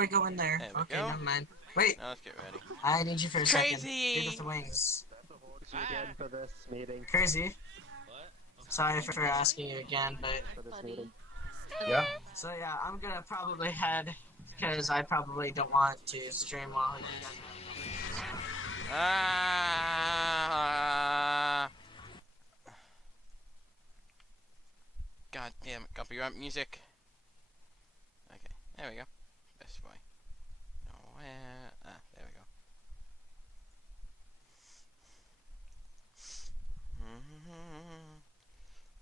we go in there. There we Okay, go. never mind. Wait, Now let's get ready. I need you for a second. Crazy! Do the wings. Again for this meeting. Crazy. Sorry for asking you again, but... For this meeting. Yeah. So yeah, I'm gonna probably head, because I probably don't want to stream while you guys are... God damn it, copyright music. Okay, there we go. Best boy. Oh, where? Ah, there we go.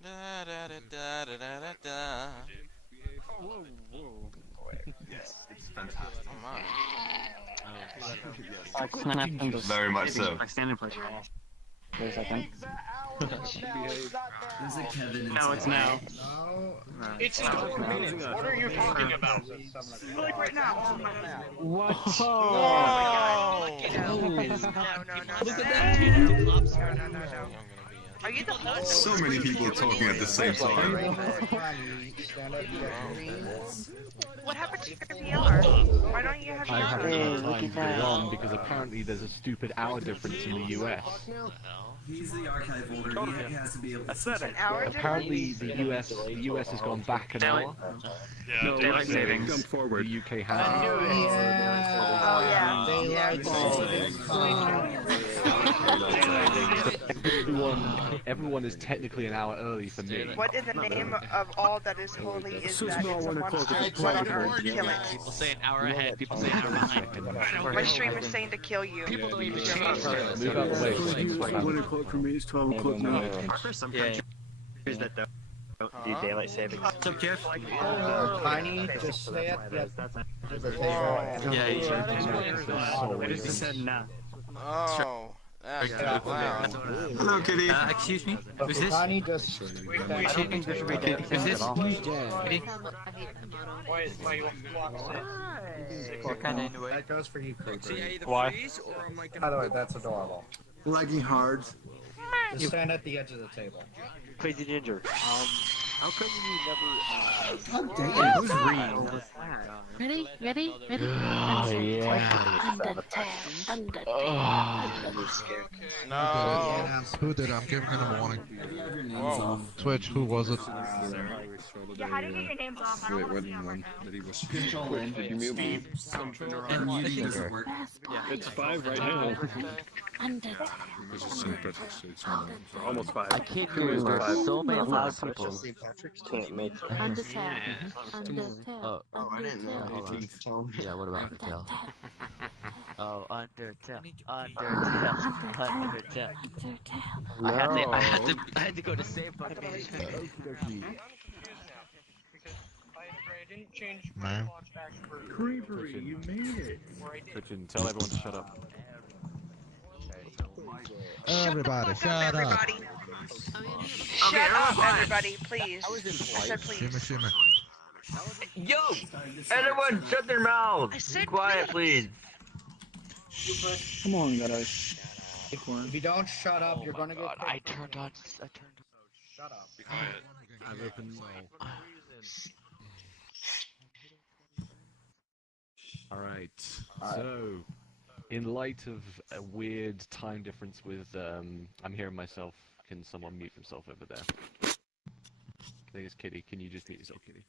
Da da da da da da da da. Whoa, whoa. Yes, it's fantastic. Oh my. Very much so. Standing pressure. Wait a second. There's a Kevin inside. No, it's now. It's not. What are you talking about? Like right now. What? Oh! Look at that. No. Are you the host? So many people talking at the same time. What happened to your VR? Why don't you have I haven't your had time to put it on because apparently there's a stupid hour difference in the US. He's the archive holder. He has to be able to. an hour difference? Apparently the US has gone back an hour. No, daylight savings. Come forward. The UK has. Oh yeah. Everyone is technically an hour early for me. What in the name of all that is holy is that? It's a monster. What on earth? Kill it. People say an hour ahead, people say an hour behind. My stream is saying to kill you. People don't even change it. Move out the way. 1 o'clock for me, it's 12 o'clock now. For some countries that don't do daylight savings. What's up, Jeff? Tiny, just stay at the Yeah, you should. I just said nah. Oh, that's wow. Hello, Kitty. Excuse me? Who's this? Tiny, just. I don't think there should be daylight Who's savings this? at all. What kind of anyway? That goes for you, Creeper. Why? By the way, that's adorable. Lagging hard. Just stand at the edge of the table. Crazy Ginger. How come you never? God damn. Who's Reed? Ready? Oh yeah. No. Who did? I'm giving him a warning. You have your names Whoa. off. Twitch, who was it? Yeah, how do you get your names off? I don't want to see one that he was. Control in. And muting doesn't work. It's 5 right now. Almost 5. I can't believe there's so many loud people. Can't make it. Undertale. Oh, I didn't know. Yeah, what about Undertale? Oh, Undertale. I had to go to save button. Man. Creeper, you made it. Tell everyone to shut up. Everybody, shut up. Shut up, everybody, please. I said Shimmy, please. shimmy. Yo! Everyone, shut their mouths! I said Quiet, please. Come on, guys. If you don't shut up, you're gonna get. I turned on. Shut up. I've opened. Alright, so, in light of a weird time difference with, I'm hearing myself, can someone mute himself over there? I think it's Kitty, can you just mute yourself, Kitty?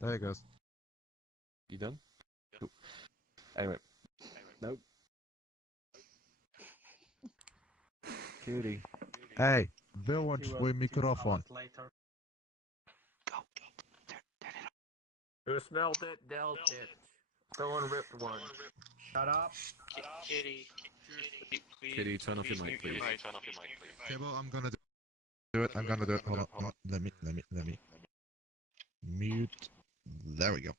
There it goes. You done? Cool. Anyway. Nope. Kitty. Hey, wyłącz swój mikrofon. Who smelled it, dealt it. Someone ripped one. Shut up. Kitty. Kitty, turn off your mic, please. Okay, well, I'm gonna do it. I'm gonna do it. Hold on. Let me. Mute. There we go.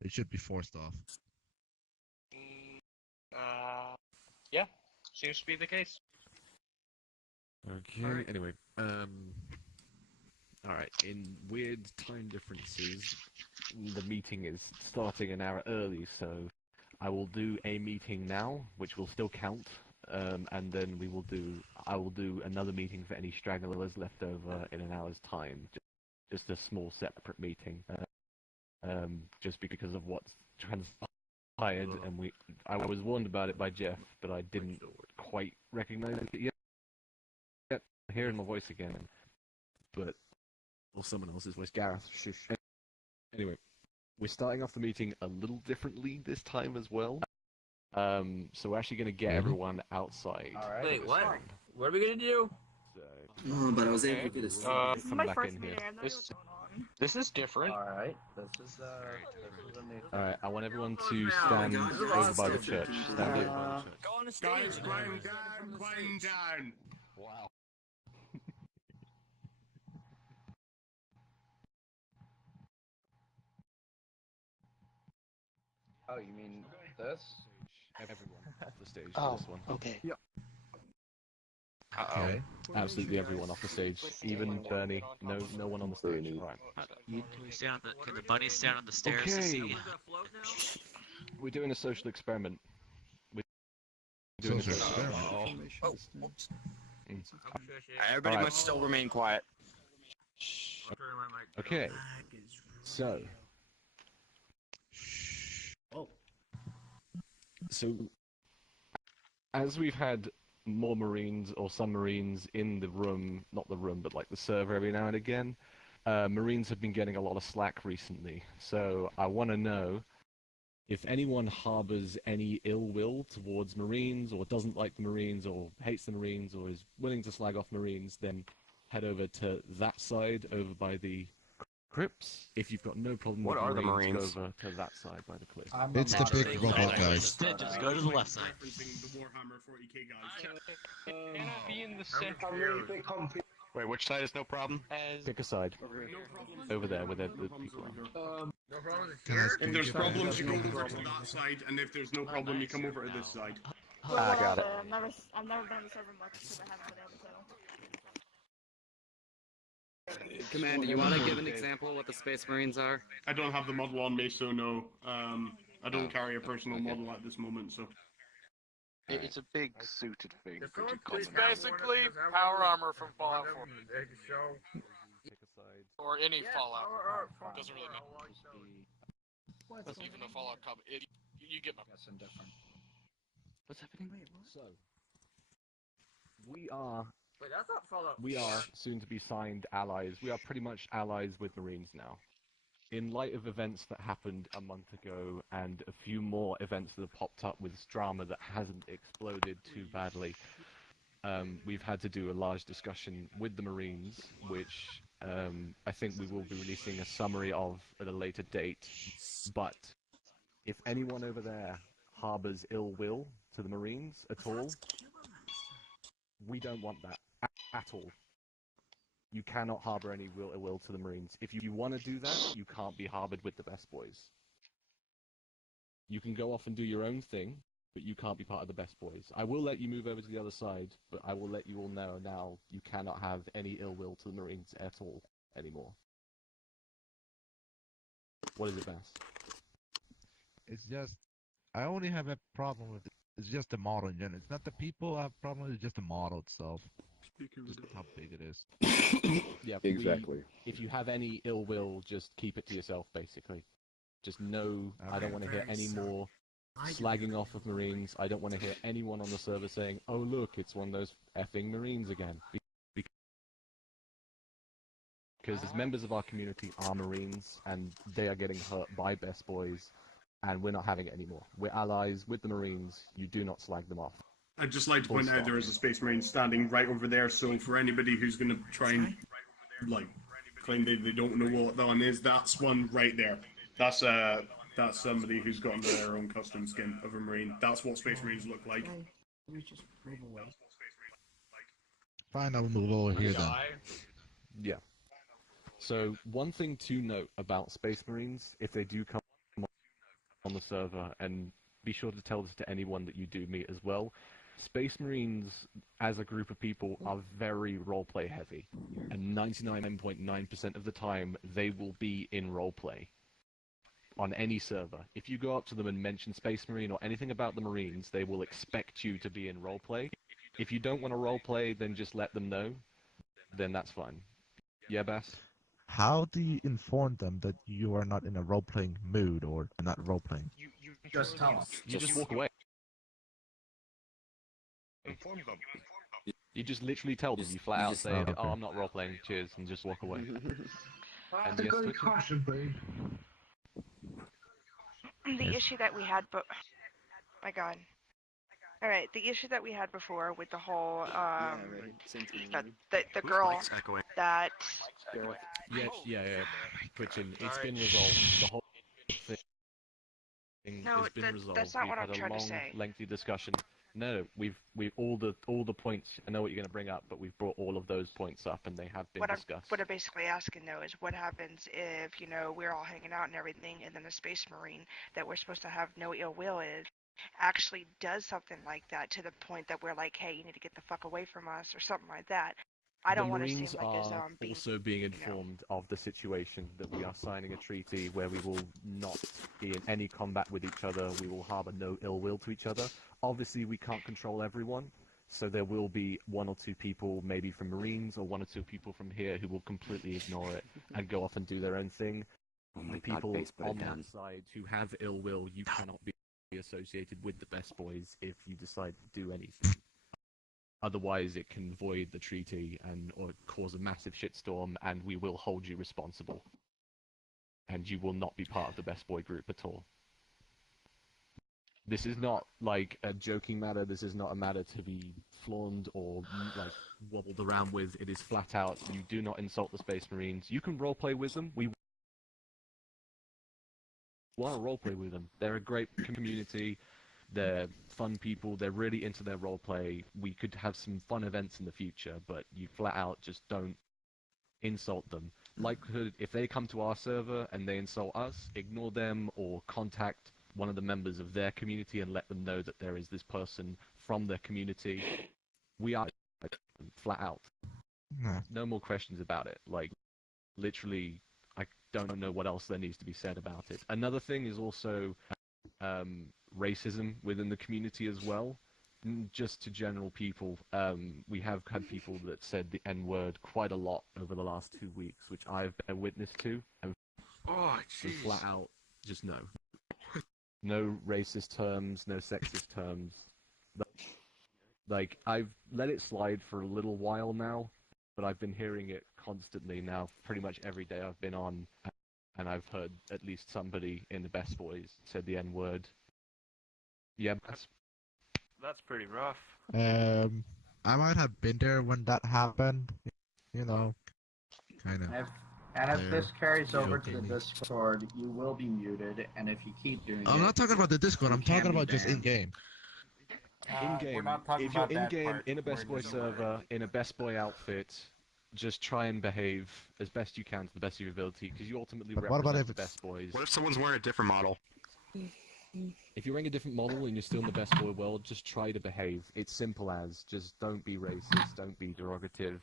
It should be forced off. Yeah, seems to be the case. Okay, anyway, alright, in weird time differences, the meeting is starting an hour early, so I will do a meeting now, which will still count, and then I will do another meeting for any stragglers left over in an hour's time, just a small separate meeting, just because of what's transpired, and I was warned about it by Jeff, but I didn't quite recognize it yet. Hearing my voice again, but or someone else's voice, Gareth. Shush. Anyway, we're starting off the meeting a little differently this time as well. So we're actually going to get everyone outside. All right. Wait, what? What are we gonna do? Oh, but I was able to get a This is my first meeting. I have no idea what's going on. This is different. All right. This is a new. Alright, I want everyone to stand over by the church. Stand over by the church. Go on the stage. Guys, climb down. Wow. Oh, you mean this? Everyone off the stage. Oh, This one. okay. Yep. Okay. Absolutely everyone off the stage. Even Bernie. No one on the stage. Right. Can the bunnies stand on the stairs to see? We're doing a social experiment. We're doing Social Everybody Alright. must still remain quiet. Okay. So. So, as we've had more Marines or some Marines in the room, not the room, but like the server every now and again, Marines have been getting a lot of slack recently. So I want to know if anyone harbors any ill will towards Marines, or doesn't like the Marines, or hates the Marines, or is willing to slag off Marines, then head over to that side, over by the crypts. If you've got no problem What with are the Marines, Marines? go over to that side by the cliff. It's the big robot guys. Just go to the left side. The Warhammer 40k guys. Can I be in the center? Wait, which side is no problem? Pick a side. Over there, where the people are. Can I If speak there's if problems, you I- go over to that side, and if there's no problem, you come over to this side. I got it. I've never been on the server much because I haven't been able to. Commander, you want to give an example of what the Space Marines are? I don't have the model on me, so no. I don't carry a personal model at this moment, so. It's a big suited thing. It's basically power armor from Fallout 4. Pick a side. Or any Fallout. Doesn't really matter. Even the Fallout Cup. You get my... That's indifferent. What's happening? So, we are Wait, that's not Fallout. soon to be signed allies. We are pretty much allies with Marines now. In light of events that happened a month ago and a few more events that have popped up with drama that hasn't exploded too badly, we've had to do a large discussion with the Marines, which I think we will be releasing a summary of at a later date. But if anyone over there harbors ill will to the Marines at all, we don't want that at all. You cannot harbor any ill will to the Marines. If you want to do that, you can't be harbored with the Best Boys. You can go off and do your own thing, but you can't be part of the Best Boys. I will let you move over to the other side, but I will let you all know now you cannot have any ill will to the Marines at all anymore. What is it, Bass? It's just, I only have a problem with it. It's just the model in general. It's not the people I have a problem with, it's just the model itself. Just how big it is. Yeah, Exactly. If you have any ill will, just keep it to yourself, basically. Just know I don't want to hear any more slagging off of Marines. I don't want to hear anyone on the server saying, oh look, it's one of those effing Marines again. Because members of our community are Marines, and they are getting hurt by Best Boys, and we're not having it anymore. We're allies with the Marines. You do not slag them off. I'd just like to point out there is a Space Marine standing right over there, so for anybody who's going to try and, like, claim they don't know what that one is, that's one right there. That's somebody who's gotten their own custom skin of a Marine. That's what Space Marines look like. Fine, I'll move over here then. Yeah. So, one thing to note about Space Marines, if they do come on the server, and be sure to tell this to anyone that you do meet as well, Space Marines, as a group of people, are very roleplay heavy, and 99.9% of the time, they will be in roleplay on any server. If you go up to them and mention Space Marine or anything about the Marines, they will expect you to be in roleplay. If you don't want to roleplay, then just let them know, then that's fine. Yeah, Bass? how do you inform them that you are not in a role-playing mood or not role-playing? You Just tell them. You just walk away. inform them. You just literally tell them. You flat out say, okay. "Oh, I'm not role playing. Cheers," and just walk away. And The yes, good Twitch. caution, babe. The issue that we had, but my God. All right, the issue that we had before with the whole the girl that Yeah. Twitching. It's been resolved. The whole thing No, has been resolved. that's not We've what had I'm a trying to long, say. lengthy discussion. No, we've all the points. I know what you're going to bring up, but we've brought all of those points up, and they have been discussed. What I'm basically asking though is what happens if we're all hanging out and everything, and then a space marine that we're supposed to have no ill will is actually does something like that to the point that we're like, hey, you need to get the fuck away from us or something like that. I don't want to seem Marines like as are being also being informed of the situation that we are signing a treaty where we will not be in any combat with each other. We will harbor no ill will to each other. Obviously, we can't control everyone, so there will be one or two people, maybe from Marines, or one or two people from here who will completely ignore it and go off and do their own thing. The people on that side who have ill will, you cannot be associated with the Best Boys if you decide to do anything. Otherwise, it can void the treaty or cause a massive shitstorm, and we will hold you responsible. And you will not be part of the Best Boy group at all. This is not like a joking matter. This is not a matter to be flaunted or like wobbled around with. It is flat out. You do not insult the Space Marines. You can roleplay with them. We want to roleplay with them. They're a great community. They're fun people. They're really into their roleplay. We could have some fun events in the future, but you flat out just don't insult them. Likelihood, if they come to our server and they insult us, ignore them or contact one of the members of their community and let them know that there is this person from their community. We are flat out. No more questions about it. Like, literally, I don't know what else there needs to be said about it. Another thing is also racism within the community as well. Just to general people, we have had people that said the N-word quite a lot over the last 2 weeks, which I've been a witness to. And flat out, just no. No racist terms, no sexist terms. Like, I've let it slide for a little while now, but I've been hearing it constantly now, pretty much every day I've been on, and I've heard at least somebody in the Best Boys said the N-word. Yeah, That's pretty rough. I might have been there when that happened. You know, kind of. And if this carries over to the Discord, you will be muted, and if you keep doing it... I'm not talking about the Discord, I'm you can talking be about just banned. in-game. In-game, if you're in-game, in a Best Boy server, in a Best Boy outfit, just try and behave as best you can to the best of your ability, because you ultimately But what about represent if the it's... Best Boys. What if someone's wearing a different model? If you're wearing a different model and you're still in the Best Boy world, just try to behave. It's simple as, just don't be racist, don't be derogative.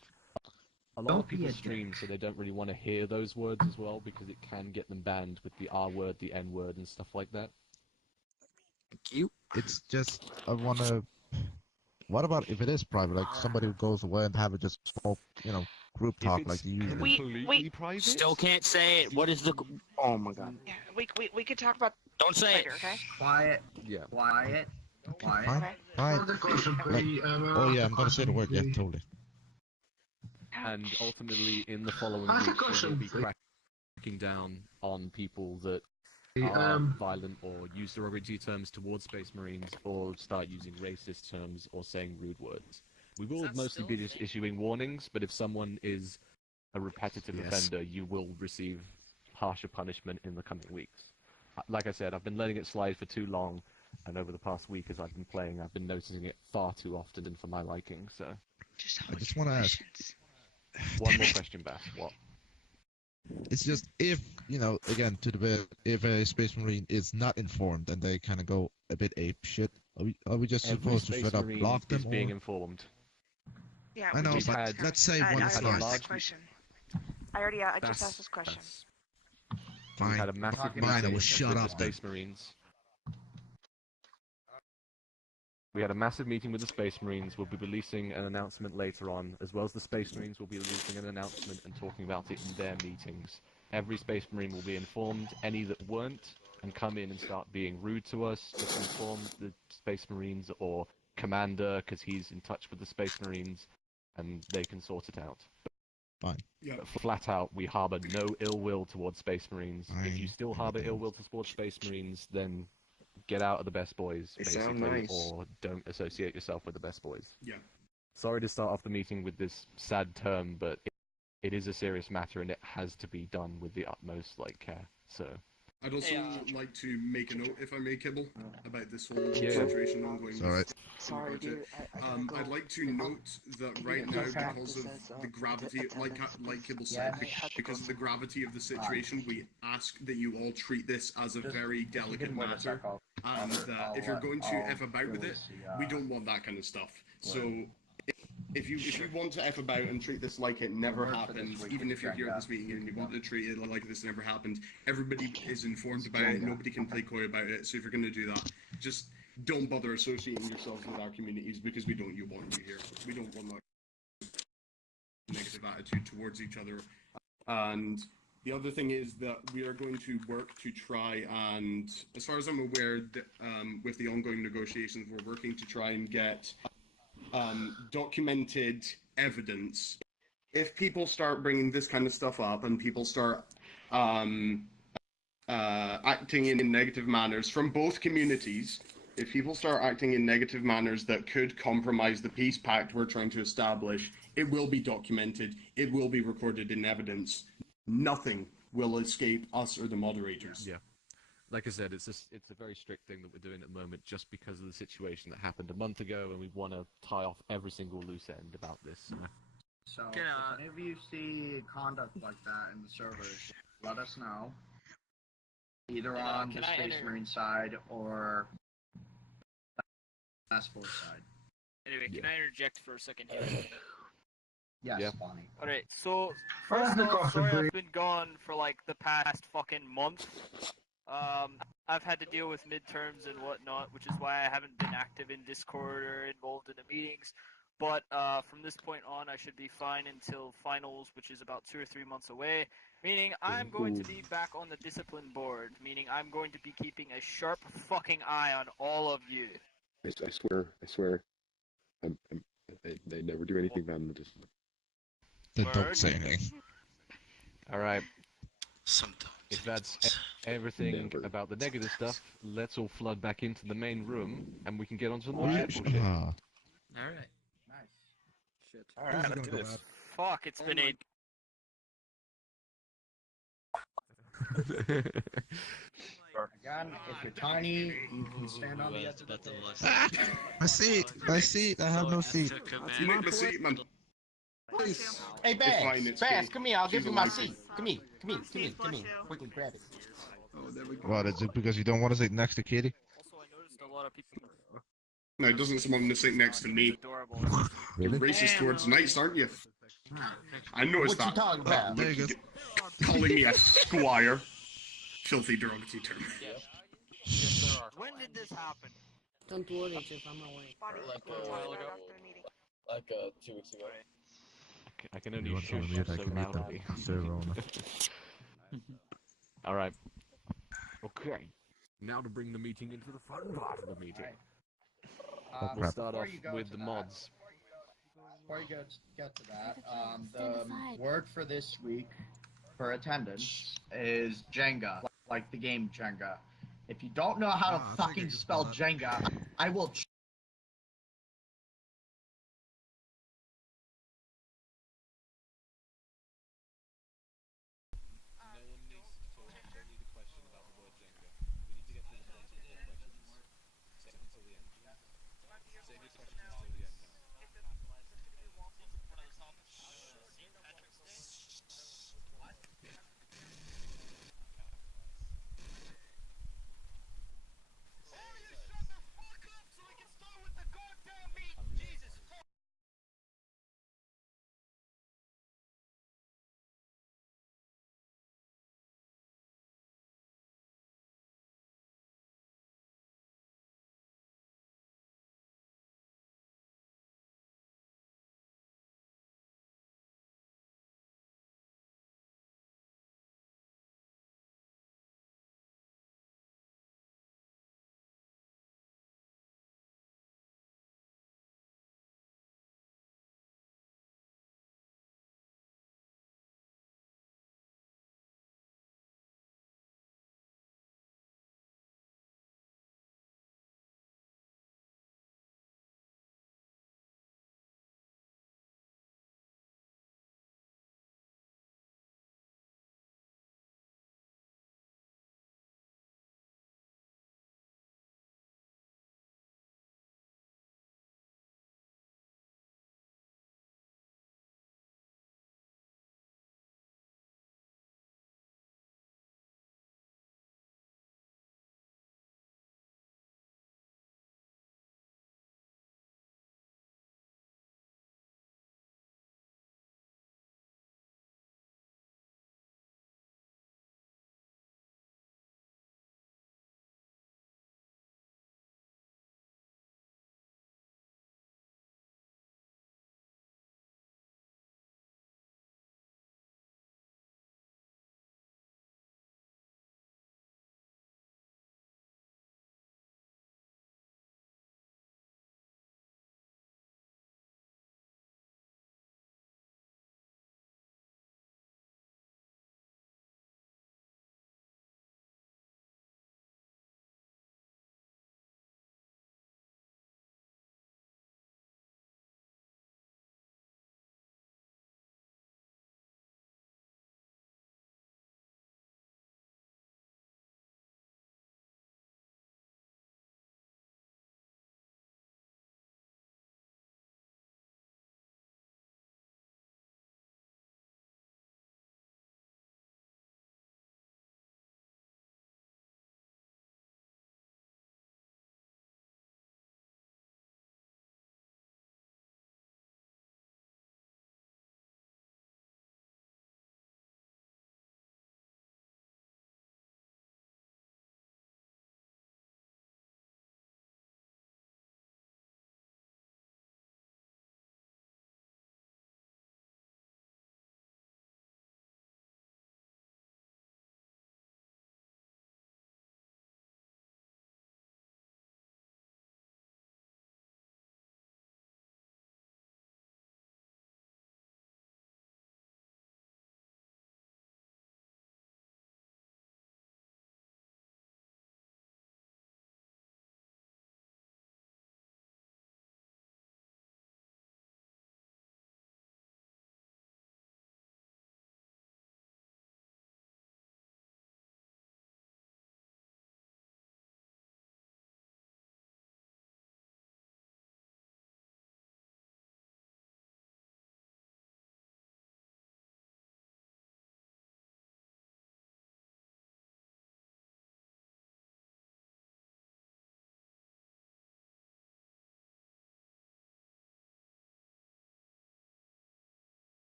A lot of people stream, so they don't really want to hear those words as well, because it can get them banned with the R word, the N word, and stuff like that. It's just, I wanna... What about if it is private, like somebody who goes away and have it just small, group talk like you usually... We private? Still can't say it. What is the... Oh my god. Yeah, we could talk about Don't say later, okay? Quiet. Yeah. Quiet. Quiet. Okay. Fine. Like, oh yeah, I'm gonna say the word, yeah, totally. And ultimately, in the following weeks, we will be cracking down on people that are violent or use derogatory terms towards Space Marines, or start using racist terms or saying rude words. We will mostly be just issuing warnings, but if someone is a repetitive offender, you will receive harsher punishment in the coming weeks. Like I said, I've been letting it slide for too long, and over the past week as I've been playing, I've been noticing it far too often and for my liking, so... I just wanna ask... One more question, Bash. What? It's just if, again, if a Space Marine is not informed and they kind of go a bit ape shit, are we just Every supposed to Space straight up Marine block them? is being informed. Yeah, I know, We've but had- let's say I one already slice. asked that question. I just asked this question. Fine. We had a massive Fine, I will incident shut with up the then. Space Marines. We had a massive meeting with the Space Marines. We'll be releasing an announcement later on, as well as the Space Marines will be releasing an announcement and talking about it in their meetings. Every Space Marine will be informed. Any that weren't and come in and start being rude to us, just inform the Space Marines or Commander, because he's in touch with the Space Marines, and they can sort it out. Fine. Yeah. But flat out, we harbour no ill will towards Space Marines. If you still harbour ill will towards Space Marines, then get out of the Best Boys, They basically, sound nice. or don't associate yourself with the Best Boys. Yeah. Sorry to start off the meeting with this sad term, but it is a serious matter, and it has to be done with the utmost care. So. I'd also like to make a note, if I may, Kibble, about this whole Yeah. situation ongoing. It's alright. Sorry, dude. I'd like to note that right now, because of the gravity, like Kibble said, because of the gravity of the situation, we ask that you all treat this as a very delicate matter, and that if you're going to F about with it, we don't want that kind of stuff. So, if you want to F about and treat this like it never happened, even if you're here at this meeting and you want to treat it like this never happened, everybody is informed about it, nobody can play coy about it, so if you're going to do that, just don't bother associating yourselves with our communities, because we don't want you here. We don't want that negative attitude towards each other. And the other thing is that we are going to work to try and, as far as I'm aware, with the ongoing negotiations, we're working to try and get documented evidence. If people start bringing this kind of stuff up and people start acting in negative manners from both communities, if people start acting in negative manners that could compromise the peace pact we're trying to establish, it will be documented, it will be recorded in evidence. Nothing will escape us or the moderators. Yeah. Like I said, it's a very strict thing that we're doing at the moment just because of the situation that happened a month ago, and we want to tie off every single loose end about this. So, if any of you see conduct like that in the servers, let us know. Either on the Space Marine side or the Best Boy side. Anyway, can I interject for a second here? Yes, Bonnie. Alright, so, first off, sorry I've been gone for the past fucking month. I've had to deal with midterms and whatnot, which is why I haven't been active in Discord or involved in the meetings. But from this point on, I should be fine until finals, which is about 2 or 3 months away. Meaning I'm going to be back on the discipline board. Meaning I'm going to be keeping a sharp fucking eye on all of you. I swear. They never do anything bad in the discipline. Then don't say anything. Alright. If that's everything about the negative stuff, let's all flood back into the main room, and we can get onto the more cheerful shit. Alright. Nice. Shit. Alright, let's do this. Fuck, it's been 8. Again, if you're tiny, you can stand on the edge of the table. My seat, I have no seat. You need the seat, man. Please. Hey, Bass, come here, I'll give you my seat. Come here. Quickly grab it. Oh, there we go. What, is it because you don't want to sit next to Kitty? Also, I noticed a lot of people... No, it doesn't want to sit next to me. You're Really? racist towards knights, aren't you? I noticed What you that. talking about? There you go. Calling me a squire. Filthy derogatory term. When did this happen? Don't worry, Jeff, I'm away. Like 2 weeks ago. I can only shoot so loudly. Alright. Okay. Now to bring the meeting into the fun part of the meeting. We'll start off with the mods. Before you get to that, the word for this week for attendance is Jenga, like the game Jenga. If you don't know how to fucking spell Jenga, I will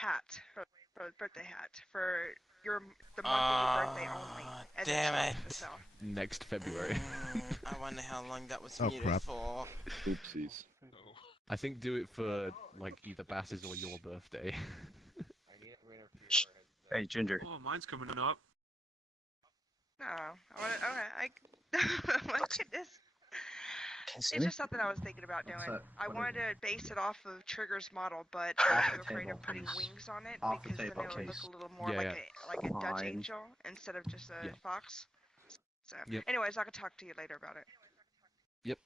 hat for the birthday hat for the month of your birthday only, and then Damn charge it. for sale. Next February. I wonder how long that was Oh, muted crap. for. Oopsies. I think do it for like either Bass's or your birthday. Hey, Ginger. Oh, mine's coming up. No, I want to. Okay, my goodness. It's just something I was thinking about doing. I wanted to base it off of Trigger's model, but I'm too afraid of putting wings on it because then it would look a little more Yeah, like a Dutch Fine. angel instead of just a Yeah. fox. So, Yep. anyways, I could talk to you later about it. Yep.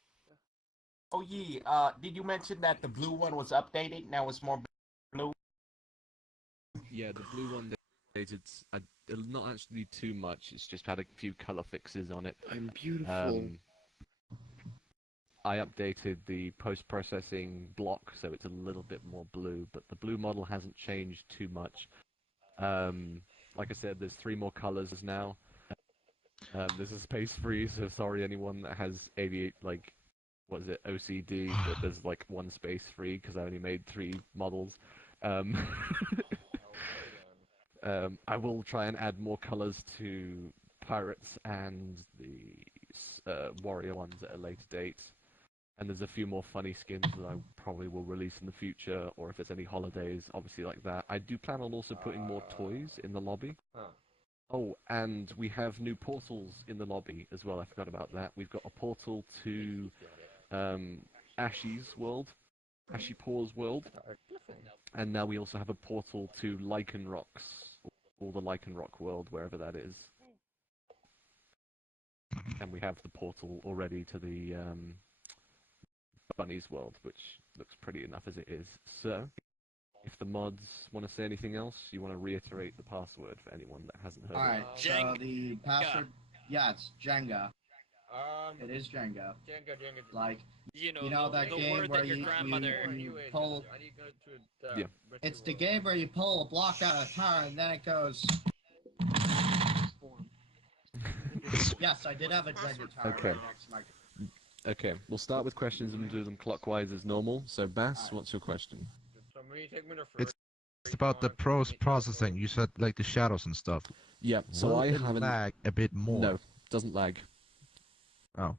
Oh yeah, did you mention that the blue one was updated? Now it's more blue. Yeah, the blue one dated. Not actually too much. It's just had a few color fixes on it. I'm beautiful. I updated the post-processing block, so it's a little bit more blue, but the blue model hasn't changed too much. Like I said, there's 3 more colors now. There's a space free, so sorry anyone that has OCD, that there's like 1 space free, because I only made 3 models. I will try and add more colors to pirates and the warrior ones at a later date. And there's a few more funny skins that I probably will release in the future, or if there's any holidays, obviously like that. I do plan on also putting more toys in the lobby. Oh, and we have new portals in the lobby as well, I forgot about that. We've got a portal to Ashy's world, Ashy Paws world, and now we also have a portal to Lichen Rocks, or the Lichen Rock world, wherever that is. And we have the portal already to the Bunny's world, which looks pretty enough as it is. So, if the mods want to say anything else, you want to reiterate the password for anyone that hasn't heard Alright, it. so the password, yeah, it's Jenga. It is Jenga. Like, you know that the game word where that your you grandmother. pull. I need to go to Yeah. It's the game where you pull a block out of a tower and then it goes. Yes, I did have a Jenga tower Okay. right next to my. Okay, we'll start with questions and do them clockwise as normal. So, Bass, what's your question? It's about the processing. You said like the shadows and stuff. Yeah, so Will I it haven't... lag a bit more? No, doesn't lag. Oh.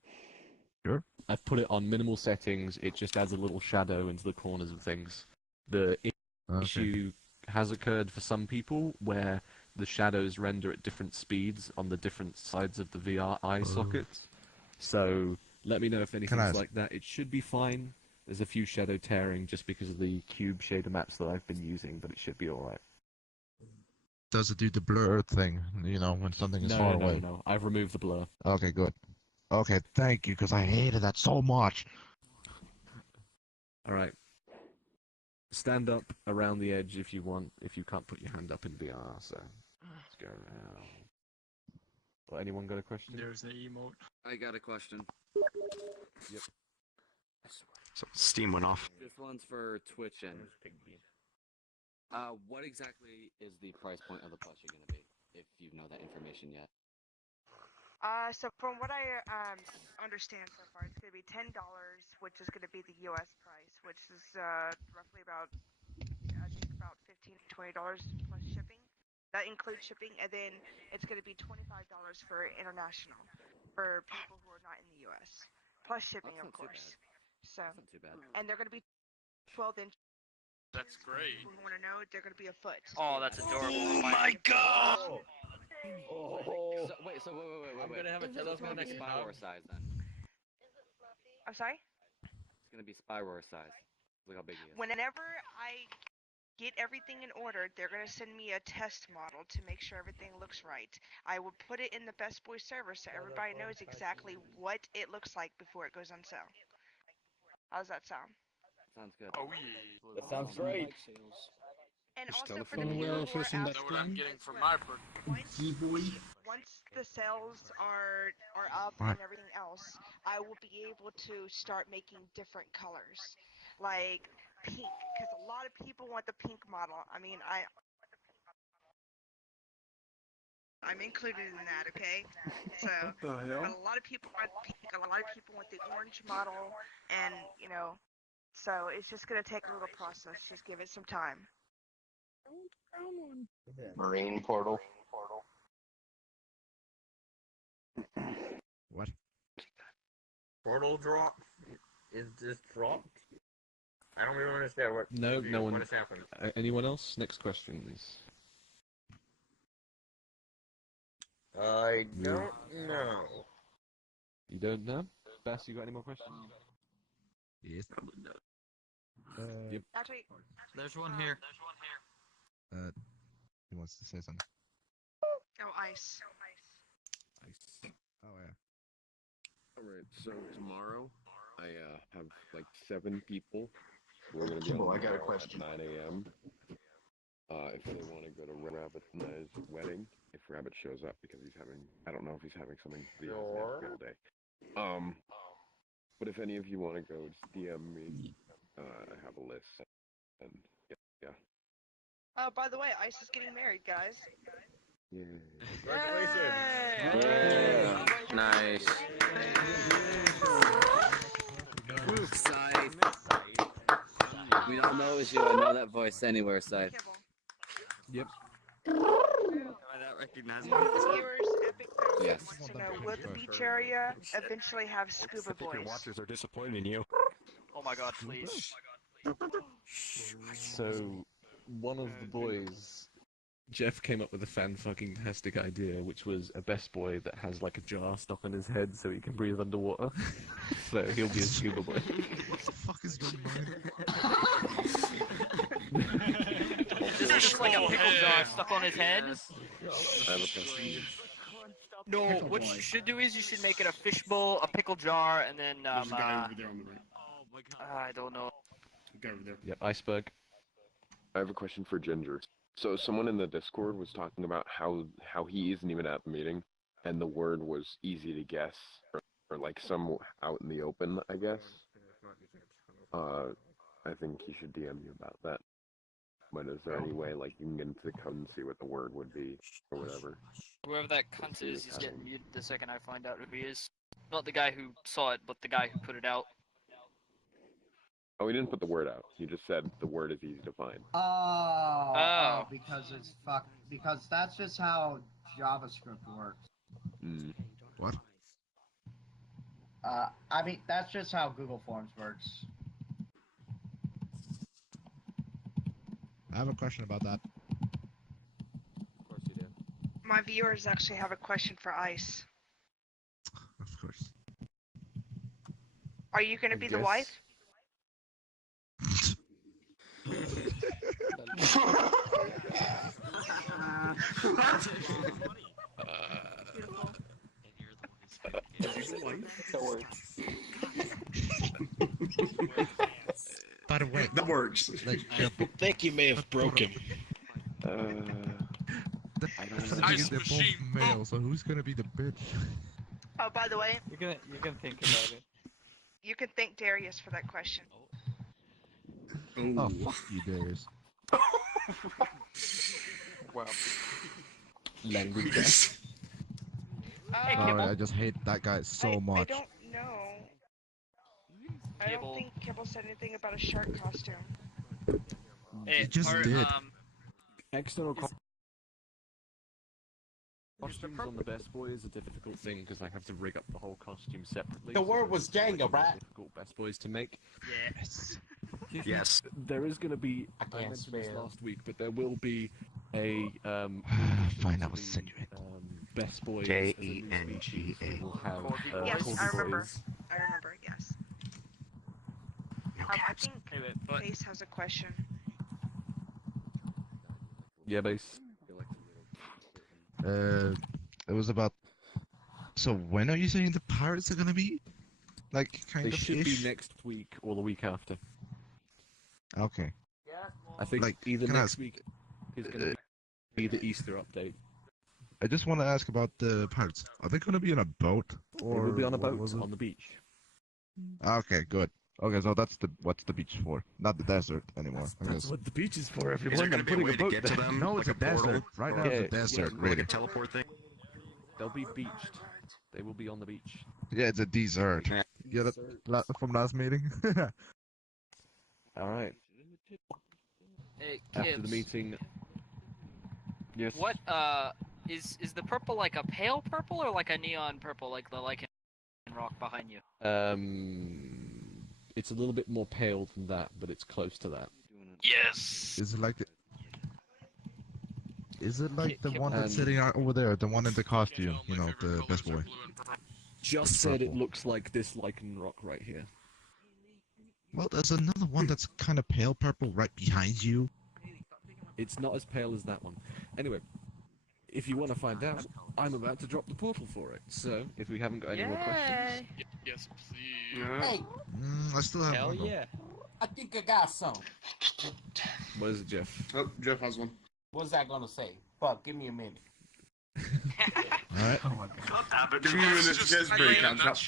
Sure. I've put it on minimal settings, it just adds a little shadow into the corners of things. The issue has occurred for some people where the shadows render at different speeds on the different sides of the VR eye sockets. So let me know if anything's like that. It should be fine. There's a few shadow tearing just because of the cube shader maps that I've been using, but it should be alright. Does it do the blur thing, you know, when something is far away? No, I've removed the blur. Okay, good. Okay, thank you, because I hated that so much. Alright. Stand up around the edge if you want, if you can't put your hand up in VR, so let's go around. Well, anyone got a question? There's the emote. I got a question. Yep. So Steam went off. This one's for Twitch and what exactly is the price point of the plushie going to be, if you know that information yet? So from what I understand so far, it's going to be $10, which is going to be the U.S. price, which is roughly about I think about $15 to $20 plus shipping. That includes shipping, and then it's going to be $25 for international, for people who are not in the U.S. plus shipping, of course. So, That's not too bad. and they're going to be 12 inch. That's great. People who want to know, they're going to be a foot. Oh, that's adorable. Oh my god! So, wait. I'm gonna have a That's telephone gonna be next spy time. war size then. I'm sorry? It's gonna be spy war size. Look how big he is. Whenever I get everything in order, they're going to send me a test model to make sure everything looks right. I will put it in the BestBoi server so everybody knows exactly what it looks like before it goes on sale. How does that sound? Sounds good. Oh yeah. That sounds great. And Is also for the telephone people well who are first in out that Know what I'm thing? getting for my birthday. once the sales are up and everything else, I will be able to start making different colors, like pink, because a lot of people want the pink model. I mean, I'm included in that, okay? So, What the hell? but a lot of people want pink, a lot of people want the orange model, and so it's just gonna take a little process. Just give it some time. Marine portal. What? Portal drop? Is this dropped? I don't even understand what. No, no one. What has happened? Anyone else? Next question, please. I don't know. You don't know? Bass, you got any more questions? Yes. Yep. Actually, There's one here. He wants to say something. oh, ice. Oh yeah. Alright, so tomorrow I have like 7 people who are gonna be Kimbo, on I got a the call question. at 9 a.m. If they want to go to Rabbit and I's wedding, if Rabbit shows up because he's having, I don't know if he's having something the all day. But if any of you want to go, just DM me. I have a list, and yeah. Oh, by the way, Ice is getting married, guys. Congratulations! Nice. Side. We don't know it's you. I know that voice anywhere, Side. Yep. That recognizable. One of the viewers, Epic Yes. wants to know, will the beach area eventually have scuba Your boys? watchers are disappointed in you. Oh my god, please. So, one of the boys, Jeff came up with a fan-fucking-tastic idea, which was a best boy that has like a jar stuck on his head so he can breathe underwater. So he'll be a scuba boy. What the fuck is going on? This is just like a pickle jar stuck on his head. I have a question. No, what you should do is you should make it a fishbowl, a pickle jar, and then There's a guy over there on the right. I don't know. Guy over there. Yep, iceberg. I have a question for Ginger. So someone in the Discord was talking about how he isn't even at the meeting, and the word was easy to guess, or like some out in the open, I guess. I think he should DM you about that. But is there any way like you can get into the code and see what the word would be, or whatever? Whoever that cunt is, he's getting muted the second I find out who he is. Not the guy who saw it, but the guy who put it out. Oh, he didn't put the word out. He just said the word is easy to find. Oh, because it's because that's just how JavaScript works. What? I mean, that's just how Google Forms works. I have a question about that. Of course you do. My viewers actually have a question for Ice. Of course. Are you going to be the wife? By the way, that works. Like, I think you may have broken. I don't know. They're both male, so who's gonna be the bitch? Oh, by the way, You can think about it. you can thank Darius for that question. Oh, fuck you, Darius. Wow. Language. Alright, I just hate that guy so much. I don't know. I don't think Kibble said anything about a shark costume. He just did. External costumes on the best boy is a difficult thing because I have to rig up the whole costume separately. The word was Django, right? Difficult best boys to make. Yes. Yes. There is going to be. I can't mentioned this spell. last week, but there will be a Fine, I will send you it. best boys. Jenga. Will have Yes, Corgi I remember. boys. I remember, yes. I think Face has a question. Yeah, base. It was about. So when are you saying the pirates are gonna be? Like kind They of should ish? be next week or the week after. Okay. I think Like, either can I next ask- week is going to be the Easter update. I just want to ask about the pirates. Are they gonna be on a boat or? They will be on a what boat was it? on the beach. Okay, good. Okay, so what's the beach for? Not the desert anymore. I That's guess. what the beach is for, Is there everyone. gonna I'm be a putting way a to boat get to there. them? No, it's like a desert. portal? Right now, Yeah, it's a desert. Like Really. a teleport thing? They'll be beached. They will be on the beach. Yeah, it's a desert. You get it from last meeting? All right. Hey, After the Kibbs. meeting, Yes. What is the purple like a pale purple or like a neon purple like the lichen rock behind you? It's a little bit more pale than that, but it's close to that. Yes. Is it like the? Is it like the one that's and- sitting out over there? The one in the costume, you know, the best boy. Just It's said it purple. looks like this lichen rock right here. Well, there's another one that's kind of pale purple right behind you. It's not as pale as that one. Anyway, if you want to find out, I'm about to drop the portal for it. So, if we haven't got any more questions, Yes, please. Hey, I still have hell one. though. yeah. I think I got some. What is it, Jeff? Oh, Jeff has one. What's that gonna say? Fuck, give me a minute. Alright. Give me a minute to get his break out.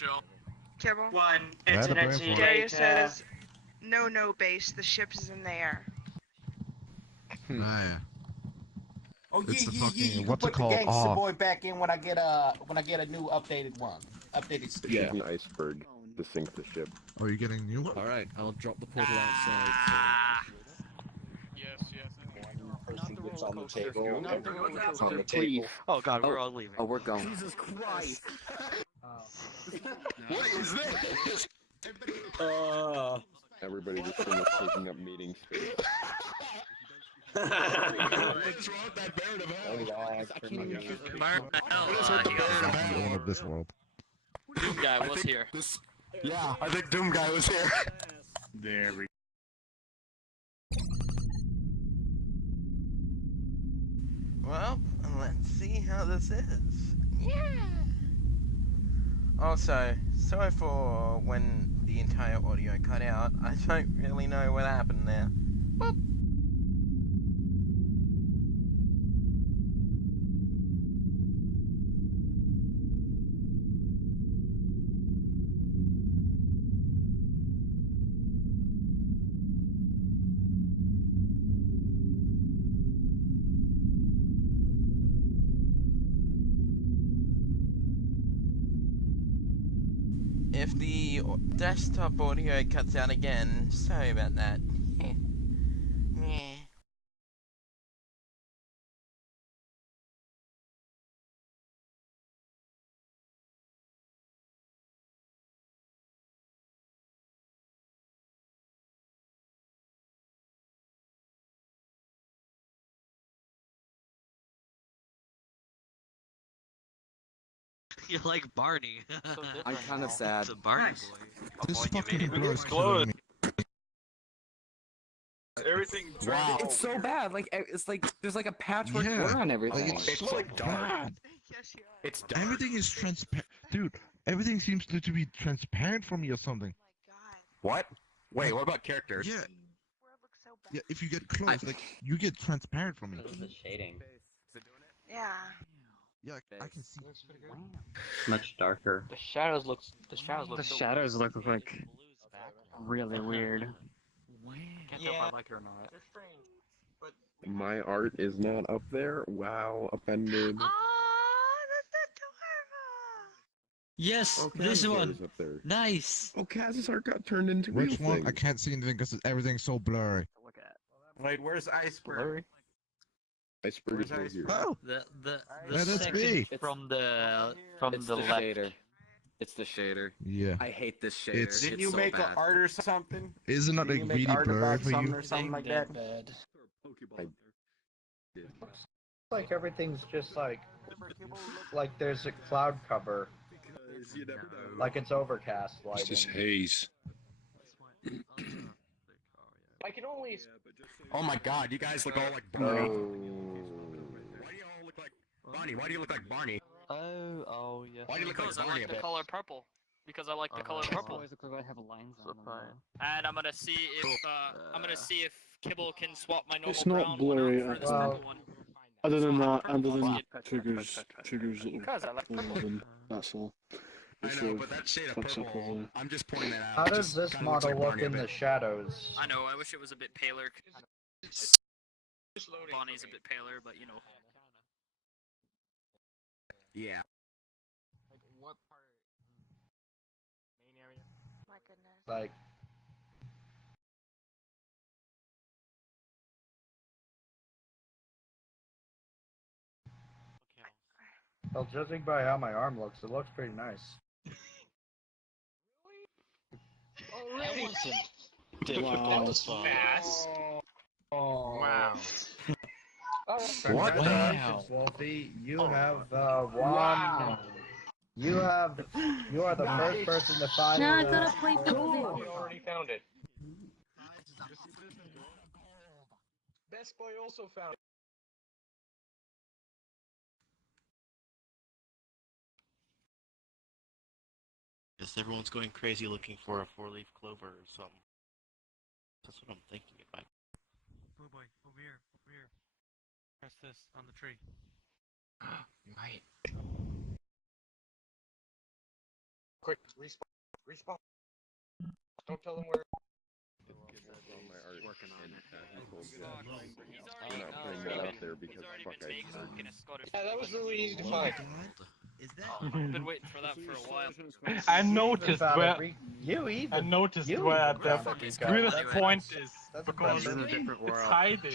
Kibble. One, Yeah, the internet brain fart. Darius data. says, no base. The ship is in the air. Ah, yeah. Oh It's yeah, the yeah, fucking- yeah. You can what's it put the called? gangster Oh. boy back in when I get a new updated one. Updated There skin. should be an iceberg to sink the ship. Oh, you're getting a new one? Alright, I'll drop the portal outside. Yes, yes. It's on the table. Not the roller It's on the Please. table. Oh god, we're all leaving. Oh, we're going. Jesus Christ! What is this? Everybody just finished taking up meeting space. What's wrong with that Baron of Hell? The owner of this world. Doom guy was here. Yeah, I think Doom Guy was here. There we go. Well, let's see how this is. Yeah. Also, sorry for when the entire audio cut out. I don't really know what happened there. Boop. If the desktop audio cuts out again, sorry about that. Yeah. You're like Barney. I'm kind of sad. It's a Barney boy. This Oh, you fucking made it. blur is killing me. Everything. Wow. It's so bad. Like it's like there's like a patchwork Yeah. blur on everything. Like, it's so bad. It's Everything is transparent. Dude, everything seems to be transparent for me or something. What? Wait, what about characters? Yeah. Yeah, if you get close, like, you get transparent for me. The shading. Yeah. Yeah, I can see. Much darker. The shadows look like really weird. Can't tell if I like it or not. My art is not up there. Wow, offended. Yes, Oh, this Kaz's art one. is up there. Nice. Oh, Kaz's art got turned into Which real one? things. I can't see anything because everything's so blurry. Wait, where's Iceberg? Iceberg is right Where's here. Oh! The Let us second be. from the It's the the left. shader. It's the shader. Yeah. I hate this shader. It's- Didn't It's you so make bad. an art or something? Isn't that Didn't like you make really art blurry about for something you? or something like that? Bad. Like everything's just like there's a cloud cover. Like it's overcast lighting. It's just haze. I can only. Oh my god, you guys look all like Barney. Why do you all look like Barney? Why do you look like Barney? Oh, yeah. Why do you look like Because I Barney like a the bit? color purple. Because I like the color purple. Always look like I have lines on them. And I'm gonna see if Kibble can swap my normal It's not brown blurry. one out for this Well, purple one. Other than that, Purple other than one. triggers little Because I like things, purple. and that's all. I It know, sort but that shade of fucks up purple, all the- I'm just pointing that out. How it does just this kinda looks model like look Barney a in bit. the shadows? I know. I wish it was a bit paler. Bonnie's a bit paler, but you know. Yeah. What part? Main area? My goodness. Like Well, judging by how my arm looks, it looks pretty nice. That wasn't difficult as fuck. Wow. What? Congratulations, Wolfie. You have won. You are the first person to find. Now I gotta play the We already found it. Best Boy also found it. Yes, everyone's going crazy looking for a 4-leaf clover or something. That's what I'm thinking about. Oh boy, over here, over here. Press this on the tree. Right. Quick, respawn. Don't tell them where. Working on it. I'm not putting that out there because fuck Yeah, that was really easy to find. Is that? I've been waiting for that for a while. I noticed where I noticed where the weirdest point is because it's hiding.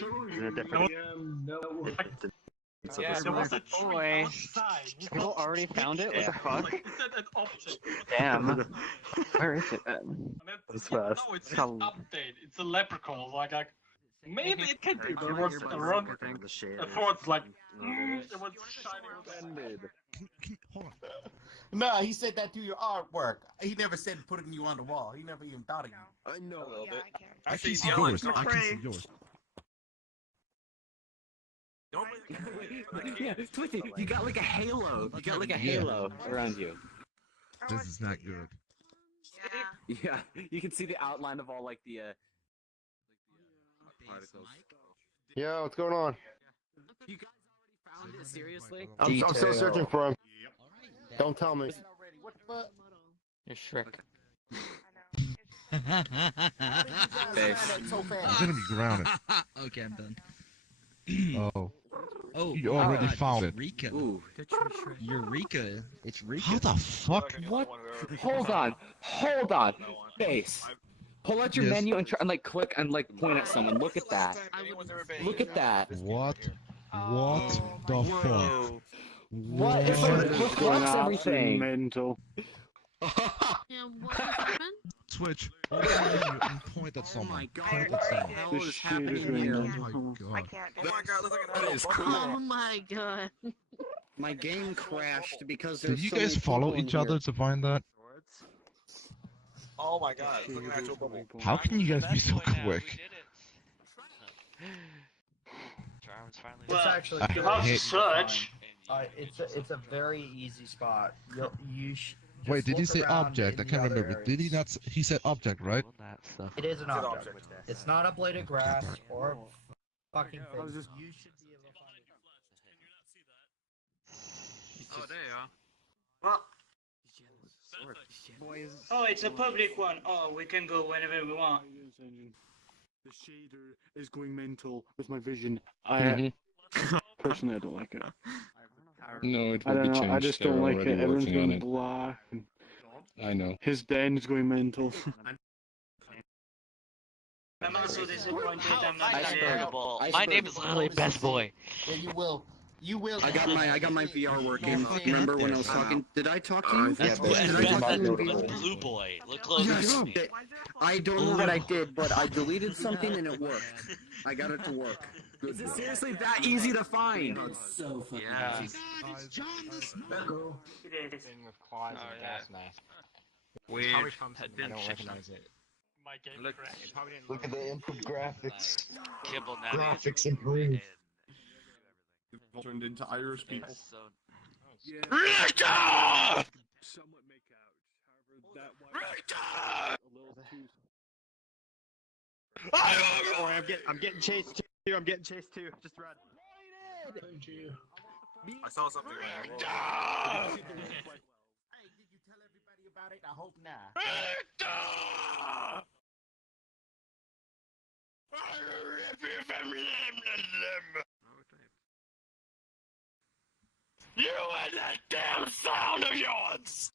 Yeah, there was a tree boy. outside. People already found it? What the fuck? It's an object. Damn. Where is it? It's fast. No, it's an update. It's a leprechaun. Like maybe it can be. There was around the thoughts like there was shining. Hold on. No, he said that through your artwork. He never said putting you on the wall. He never even thought of you. I know a little bit. I can see yours. I can see yours. Yeah, Twitty, you got like a halo. You got like a halo around you. This is not good. Yeah, you can see the outline of all like the particles. Yeah, what's going on? You guys already found it? Seriously? I'm still searching for him. Don't tell me. You're Shrek. I'm gonna be grounded. Okay, I'm done. Oh, you already found it. Eureka. Ooh. Eureka. It's Rika. How the fuck? What? Hold on. Face. Pull out your menu and try and like click and like point at someone. Look at that. Look at that. What? What the fuck? What? It's like reflects everything. Mental. Twitch. Open the menu and point at someone. Point at someone. This shit is going on. Oh my god. Oh my god, look at That is cool. Oh my god. My game crashed because Did you guys follow each other to find that? Oh my god, look at an actual bubble. How can you guys be so quick? It's actually I good. hate- Search. It's a very easy spot. Wait, did he look say around object? I in can't the other remember. Did he not? He said object, right? It is an object. It's not a blade of grass or a fucking thing. You should be able to find it. Oh, there you are. Oh, it's a public one. Oh, we can go whenever we want. The shader is going mental with my vision. Personally, I don't like it. No, it I will don't be know. changed. I just They're don't like already it. Everyone's working on going it. black. And I know. his den is going mental. I'm also disappointed I'm not I there. My name is literally BestBoi. Yeah, you will. You will. I got my VR working. Remember when I was talking? Did I talk to you? That's Did I talk to you in VR? Blue Boy. Look closer to me. I don't know what I did, but I deleted something and it worked. I got it to work. Is it seriously that easy to find? So fucking Yeah. easy. It is. Thing with claws and gas mask. Weird. I don't recognize it. My game Look, crashed. Look at the input graphics. Kibble now. Graphics improved. Turned into Irish people. Somewhat make out. However, that one a little too. Oh, I'm getting chased too. I'm getting chased too. Just run. I saw something. Hey, did you tell everybody about it? I hope not. You and that damn sound of yours!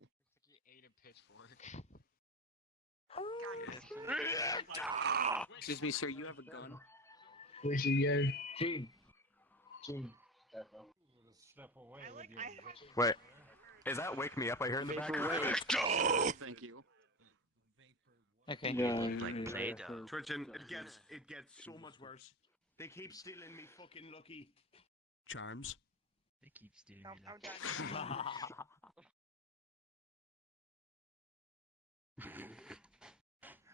He ate a pitchfork. Excuse me, sir. You have a gun? step away with your Wait, is that "Wake Me Up" I hear in the background? Thank you. Okay. Twitching, it gets so much worse. They keep stealing me fucking lucky charms. They keep stealing No, me. I'm done.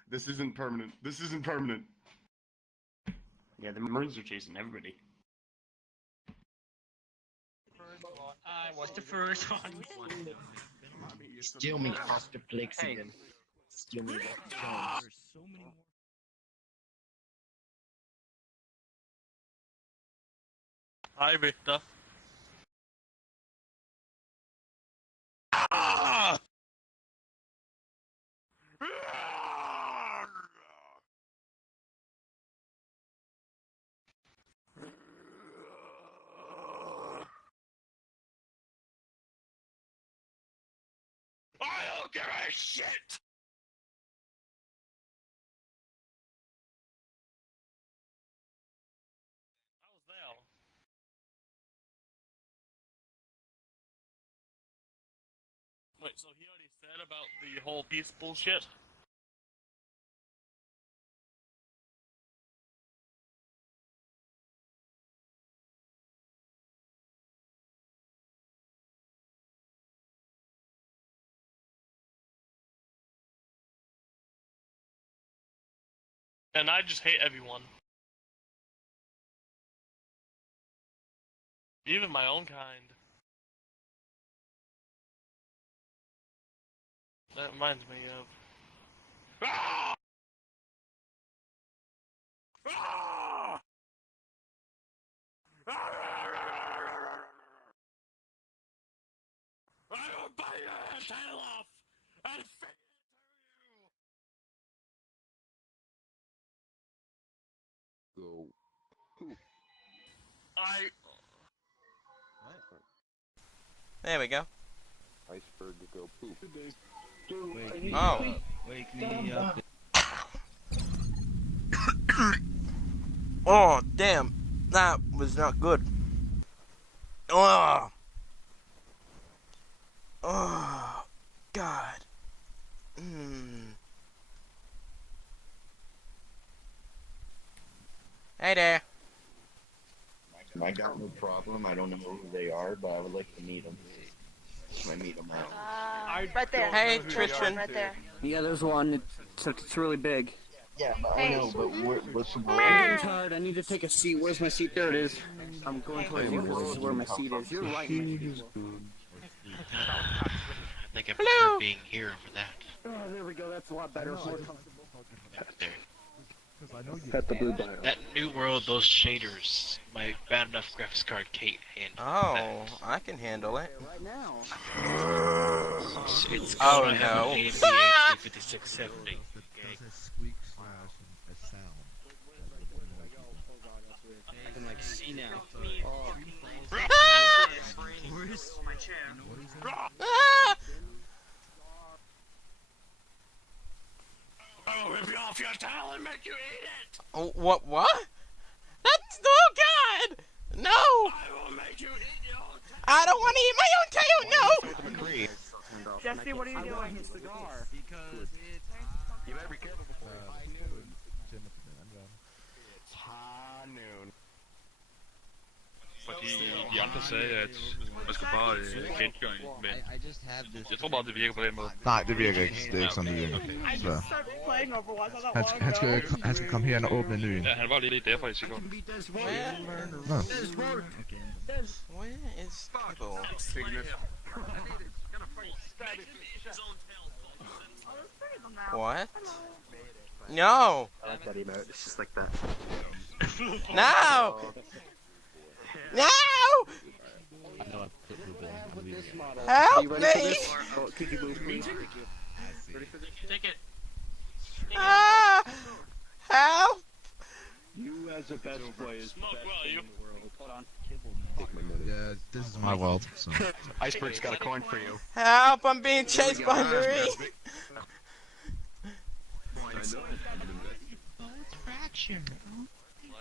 This isn't permanent. This isn't permanent. Yeah, the Marines are chasing everybody. I was the first one. Steal me, Foster Flakes again. Steal me. There's so many more. Hi, Victor. I don't give a shit! I was there. Wait, so he already said about the whole peace bullshit? And I just hate everyone. Even my own kind. That reminds me of... Ah! Ah! I will bite your tail off and feed it to you! Go. There we go. Iceberg to go poop. Oh. Wake me up. Oh, damn. That was not good. Oh. Oh. God. Hey there. I got no problem. I don't know who they are, but I would like to meet them. I meet them out. Right there. Hey, There's one Tristan. right there. Yeah, there's one. It's really big. Yeah, but Hey. I know, but what's the I'm getting tired. I need to take a seat. Where's my seat? There it is. I'm going towards you. This is where my seat is. You're right. I think I prefer being here over that. Oh, there we go. That's a lot better. There. Pet the blue bio. That new world, those shaders, my bad enough graphics card can't handle. Oh, I can handle it. Right now. It's Oh, gonna have no. an AMD 5670. Squeak slash a sound. I can like see now. Where's my chair? Ah! I will rip you off your tail and make you eat it! Oh, what? That's no God! No! I will make you eat your own tail! I don't want to eat my own tail! No! Jesse, what are you doing? Because You better be careful before you high noon. It's high noon. Fordi de andre sagde, at man skal bare gengive, men jeg tror bare, det virker på den måde. Nej, det virker ikke. Det er ikke sådan, det virker. Så. Han skal komme her og åbne en ny. Ja, han var lige derfor i sekund. Where is Table? What? No! I like that emote. It's just like that. No! No! Help me! Take it. Ah! Help! You as a best boy is Smoke well, you. Hold on. Yeah, this is my world. So. Iceberg's got a coin for you. Help! I'm being chased by Marie! Well, it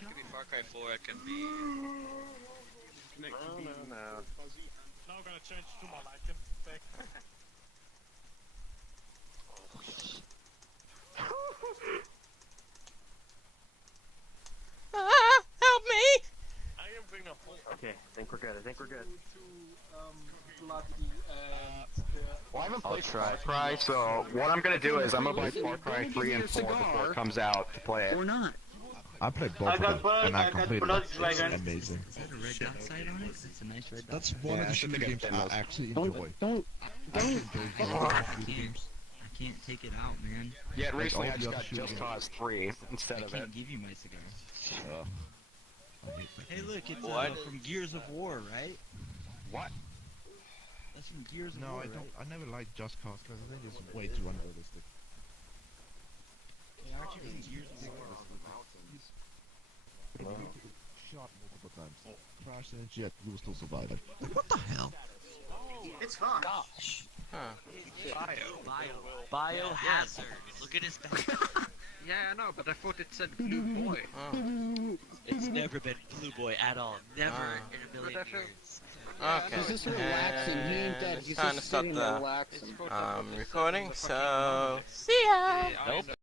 could be Far Cry 4, it can be... No. Now I'm gonna change to my liking thing. Help me! Okay, I think we're good. Well, I haven't I'll played try. Far Cry, so what I'm gonna do is I'm gonna play Far Cry 3 and 4 before it comes out to play it. Or not. I played both I of got them, blood, and I I got completed blood it. It's dragon. amazing. Is that a red dot sight on it? It's a nice red dot. That's one of the shooting games I actually enjoy. Don't. I actually enjoy shooting games. I can't take it out, man. Yeah, Like recently all I the just other got shooting Just games. Cause 3 instead I of it. can't give you my cigar. I hate that Hey, game. look, it's What? from Gears of War, right? What? That's from Gears of No, War. I don't. I never liked Just Cause because I think it's way too unrealistic. Right? Aren't you from Gears of War? Shot multiple times. Crashed and yet you will still survive. Like, what the hell? It's hot. Huh. Biohazard. Look at his back. Yeah, I know, but I thought it said Blue Boy. Oh. It's never been Blue Boy at all. Never in a million years. Okay. He's just relaxing. He ain't dead. It's He's time to just stop sitting there the relaxing. recording. So see ya. Nope.